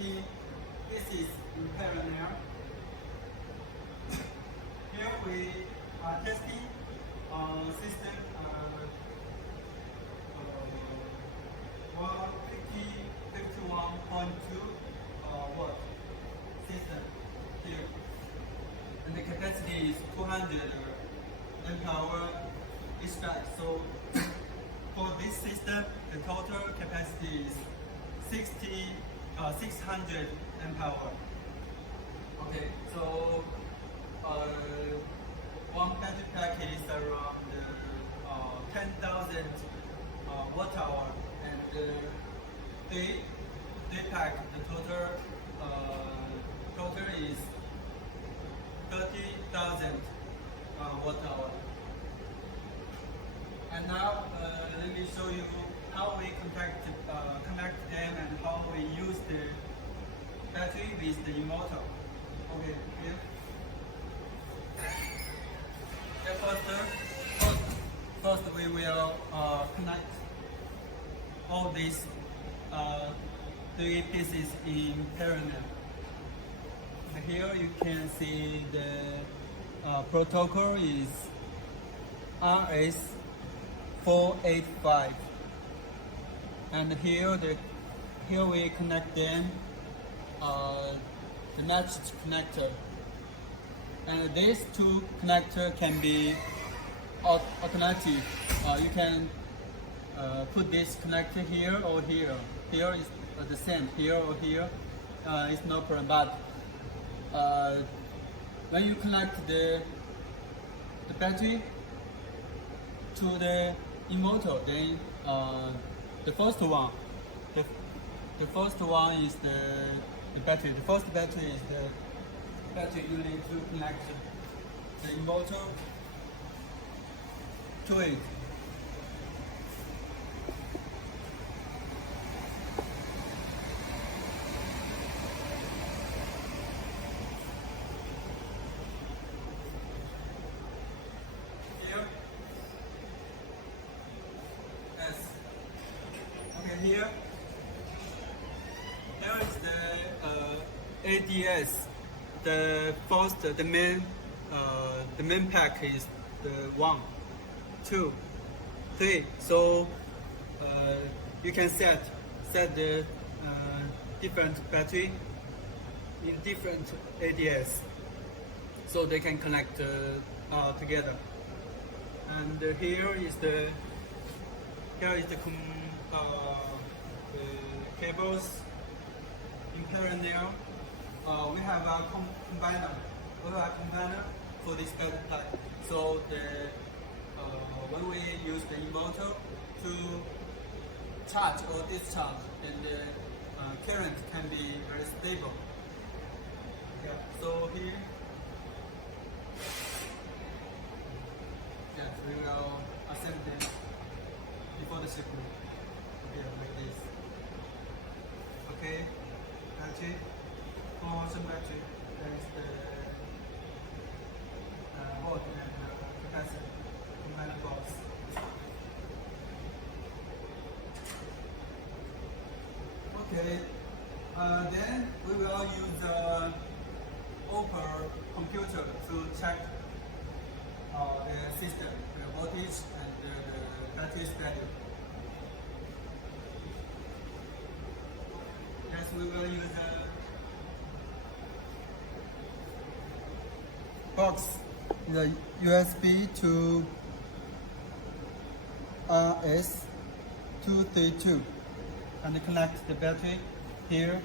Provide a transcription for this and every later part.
50. This is in parallel. Here we are testing system 51.2 watt system here, and the capacity is 200 amp hour each side. So for this system, the total capacity is 600 amp hour. Okay, so one battery pack is around 10,000 watt hour, and they pack the total is 30,000 watt hour. And now let me show you how we connect them and how we use the battery with the inverter. Okay, here. First we will connect all these three pieces in parallel. Here you can see the protocol is RS485, and here we connect them the matched connector, and these two connector can be alternative. You can put this connector here or here. Here is the same, here or here. It's no problem. But when you connect the battery to the inverter, then the first one is the battery. The first battery is the battery you need to connect the inverter to it. Here. Yes. Okay, here is the ADS. The main pack is the 1, 2, 3. So you can set the different battery in different ADS, so they can connect together. And here is the cables in parallel. We have a combiner. For this battery type. So when we use the inverter to charge or discharge, then the current can be very stable. Yeah. So here, yes, we will assemble them before the shipment. Here, like this. Okay, battery. For some battery, there is the volt and capacitor combiner box. Okay, then we will use the Opal computer to check the system, the voltage and the battery's value. Yes, we will use the box, the USB to RS232, and connect the battery here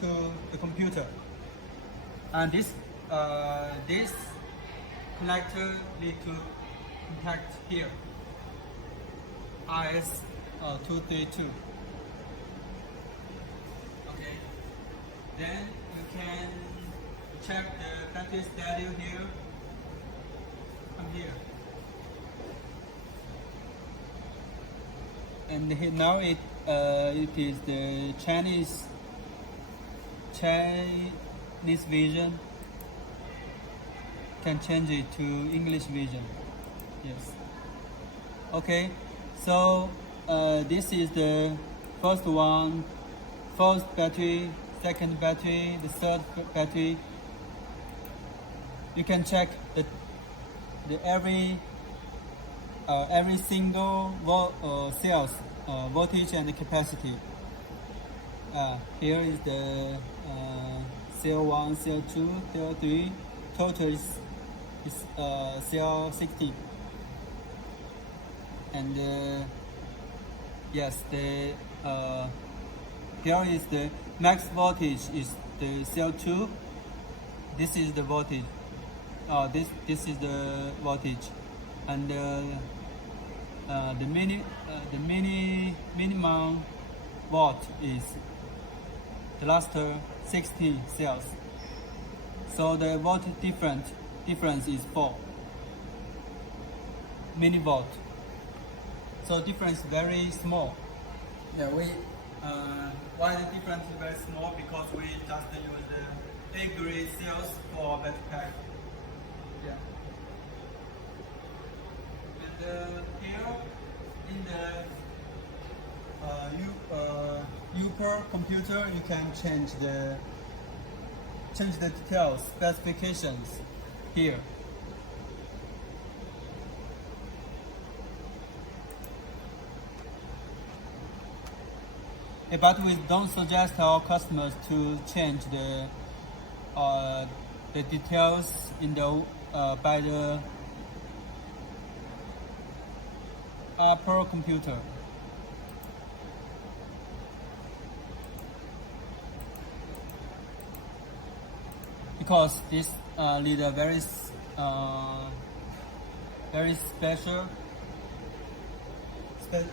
to the computer. And this connector need to contact here, RS232. Okay, then you can check the battery's value here. Come here. And here now it is the Chinese version. Can change it to English version. Yes. Okay. So this is the first one first battery, second battery, the third battery. You can check the every single cells voltage and capacity. Here is the cell 1, cell 2, cell 3. Total is cell 60. And yes, the here is the max voltage is the cell 2. This is the voltage. This is the voltage, and the minimum volt is the last 60 cells. So the volt difference is 4 millivolt. So difference very small. Yeah, why the difference is very small? Because we just use the A-grade cells for battery pack. Yeah. And here in the UPER computer, you can change the details, specifications here. But we don't suggest our customers to change the details in the by the per computer. Because this need a very special, yes.